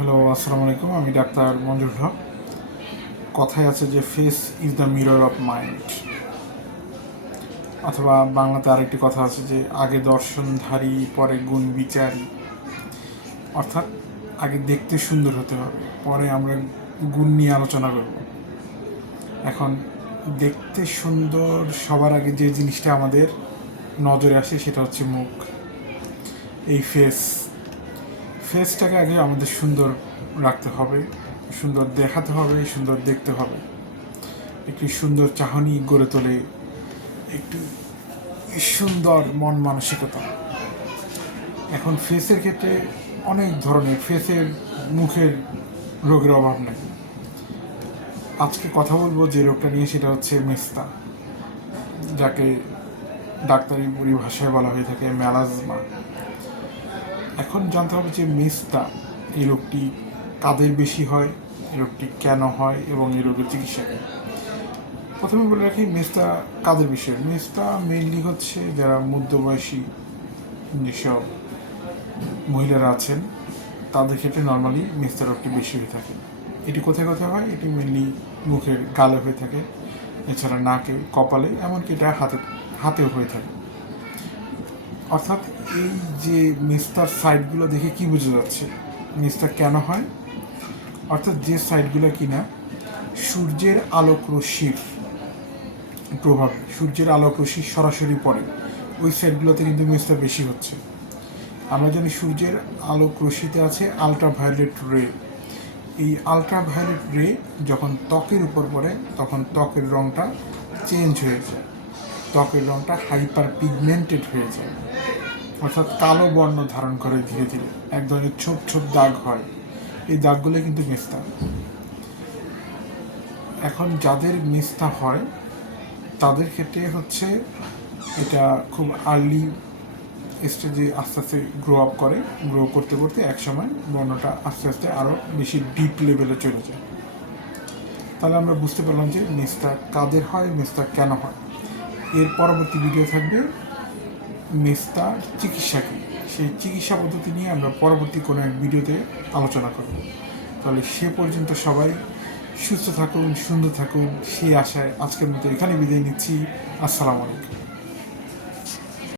Hello, আসসালামু আলাইকুম। আমি ডাক্তার মঞ্জুর হক। কথায় আছে যে face is the mirror of mind অথবা বাংলাতে আরেকটি কথা আছে যে, আগে দর্শনধারী, পরে গুণ বিচারী। অর্থাৎ, আগে দেখতে সুন্দর হতে হবে, পরে আমরা গুণ নিয়ে আলোচনা করব। এখন, দেখতে সুন্দর সবার আগে যে জিনিসটা আমাদের নজরে আসে, সেটা হচ্ছে মুখ। এই ফেস ফেসটাকে আগে আমাদের সুন্দর রাখতে হবে, সুন্দর দেখাতে হবে, সুন্দর দেখতে হবে। একটি সুন্দর চাহনি গড়ে তোলে, একটি সুন্দর মন মানসিকতা। এখন ফেসের ক্ষেত্রে অনেক ধরনের ফেসের মুখের রোগের অভাব নেই। আজকে কথা বলব যে রোগটা নিয়ে, সেটা হচ্ছে মেস্তা, যাকে ডাক্তারি পরিভাষায় বলা হয়ে থাকে ম্যালাজমা এখন জানতে হবে যে মেস্তা এই রোগটি কাদের বেশি হয়, এই রোগটি কেন হয় এবং এই রোগের চিকিৎসা কী? প্রথমে বলে রাখি মেস্তা কাদের বিষয়? মেস্তা মেইনলি হচ্ছে যারা মধ্যবয়সী যেসব মহিলারা আছেন, তাদের ক্ষেত্রে নর্মালি মেস্তা রোগটি বেশি হয়ে থাকে। এটি কোথায় কোথায় হয়? এটি মেনলি মুখের গালে হয়ে থাকে, এছাড়া নাকে, কপালে, এমনকি এটা হাতে, হাতেও হয়ে থাকে। অর্থাৎ এই যে মেস্তার সাইটগুলো দেখে কি বোঝা যাচ্ছে? মেস্তা কেন হয়? অর্থাৎ যে সাইডগুলো কিনা, সূর্যের আলোক রশ্মির প্রভাবে, সূর্যের আলোক রশ্মি সরাসরি পড়ে। ওই সাইডগুলোতে কিন্তু মেস্তা বেশি হচ্ছে। আমরা জানি সূর্যের আলোক রশ্মিতে আছে আলট্রাভায়োলেট রে এই আলট্রাভায়োলেট রে যখন ত্বকের উপর পড়ে, তখন ত্বকের রঙটা চেঞ্জ হয়ে যায়। ত্বকের রঙটা হাইপার পিগমেন্টেড হয়ে যায়। অর্থাৎ কালো বর্ণ ধারণ করে ধীরে ধীরে। এক ধরনের ছোপ ছোপ দাগ হয়। এই দাগগুলো কিন্তু মেস্তা এখন যাদের মেস্তা হয়, তাদের ক্ষেত্রে হচ্ছে এটা খুব আর্লি স্টেজে আস্তে আস্তে গ্রো আপ করে। গ্রো করতে করতে একসময় বর্ণটা আস্তে আস্তে আরও বেশি ডিপ লেভেলে চলে যায়। তাহলে আমরা বুঝতে পারলাম যে মেস্তা কাদের হয় মেস্তা কেন হয়? এর পরবর্তী ভিডিও থাকবে মেস্তা চিকিৎসা কী? সেই চিকিৎসা পদ্ধতি নিয়ে আমরা পরবর্তী কোনো এক ভিডিওতে আলোচনা করব। তাহলে সে পর্যন্ত সবাই সুস্থ থাকুন, সুন্দর থাকুন, সেই আশায় আজকের মতো এখানে বিদায় নিচ্ছি। আসসালামু আলাইকুম।